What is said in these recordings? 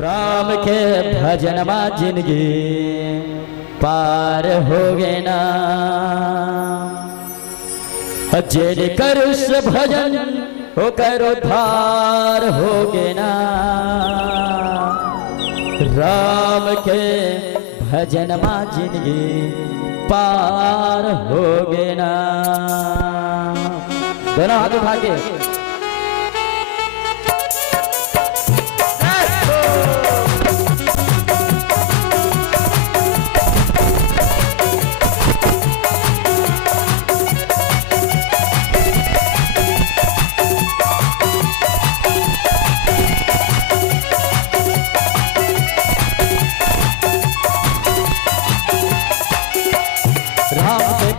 राम के भजन में जिंदगी पार हो गए ना। जेर करो से भजन हो करो धार हो गए ना। राम के भजन में जिंदगी पार हो गए ना। दोनों हाथ उठा के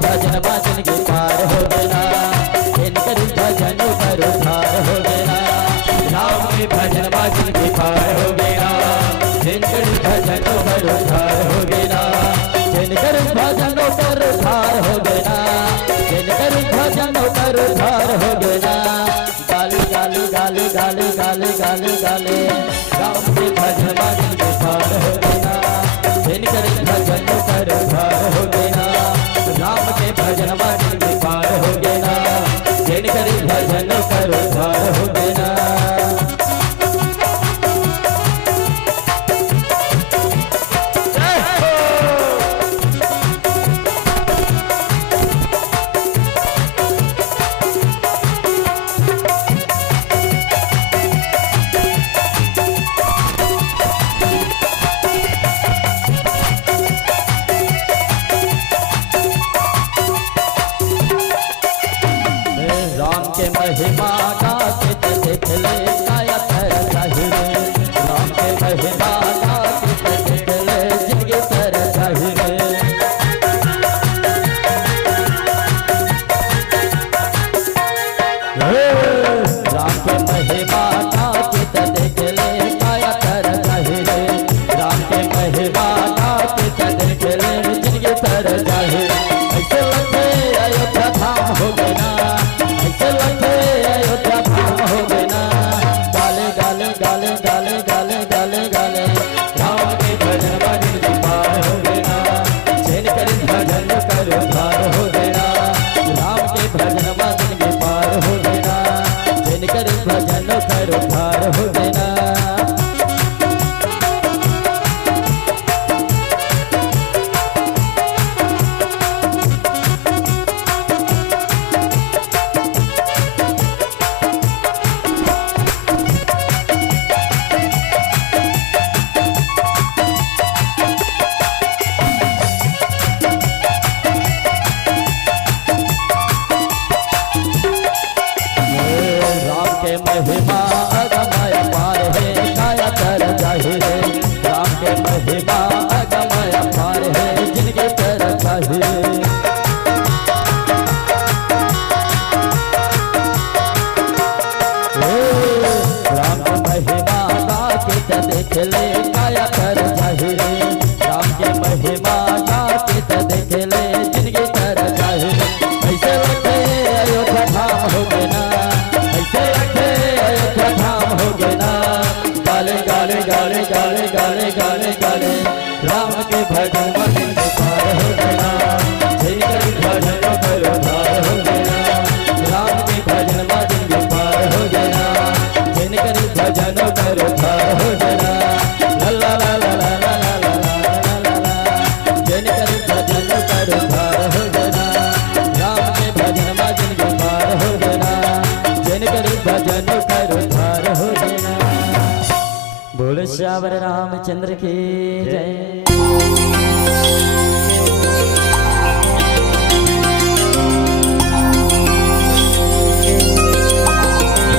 भजन भजन के पार हो गया। इनकर भजन करो धार हो गया। राम के भजन भजन के पार हो गया। इनकर भजन करो धार हो गया। इनकर भजन करो धार हो गया। इनकर भजन करो धार हो गया। गाली गाली गाली गाली गाली गाली गाली राम के भजन भजन के पार हो गया। इनकर भजन करो धार हो गया। राम के भजन भजन के पार हो गए ना। जिनकर भजन करो धार हो गए ना। महिमा गाके देख ले काया तर चाहिए। राम के महिमा गाके देख ले जिंदगी तर चाहिए। राम के महिमा गाके देख ले काया तर चाहिए। राम के महिमा गाके देख ले जिंदगी तर चाहिए। ऐसे लगे अयोध्या धाम हो गए ना। ऐसे लगे अयोध्या धाम हो गए ना। गाले गाले गाले गाले गाले गाले गाले राम के भजन भजन के पार हो गए ना। जिनकर भजन करो धार हो गए ना। राम के भजन भजन के पार हो गए ना। जिनकर भजन करो धार हो गए ना। महिमा अगमय पार है काया तर चाहिए। राम के महिमा अगमय पार है जिनके तर चाहिए। राम के महिमा गाके देख ले काया तर चाहिए। राम के महिमा गाके देख ले जिनके तर चाहिए। ऐसे लगे अयोध्या धाम हो गए ना। ऐसे लगे अयोध्या धाम हो गए ना। गाले गाले गाले गाले गाले गाले गाले राम के भजन भजन के पार हो गए ना। जिनकर भजन करो धार हो गए ना। राम के भजन भजन के पार हो गए ना। जिनकर भजन करो धार हो गए ना। ला ला ला ला ला ला ला ला ला ला जिनकर भजन करो धार हो गए ना। राम के भजन भजन के पार हो गए ना। जिनकर भजन करो धार हो गए ना। बोल श्यावर रामचंद्र की जय।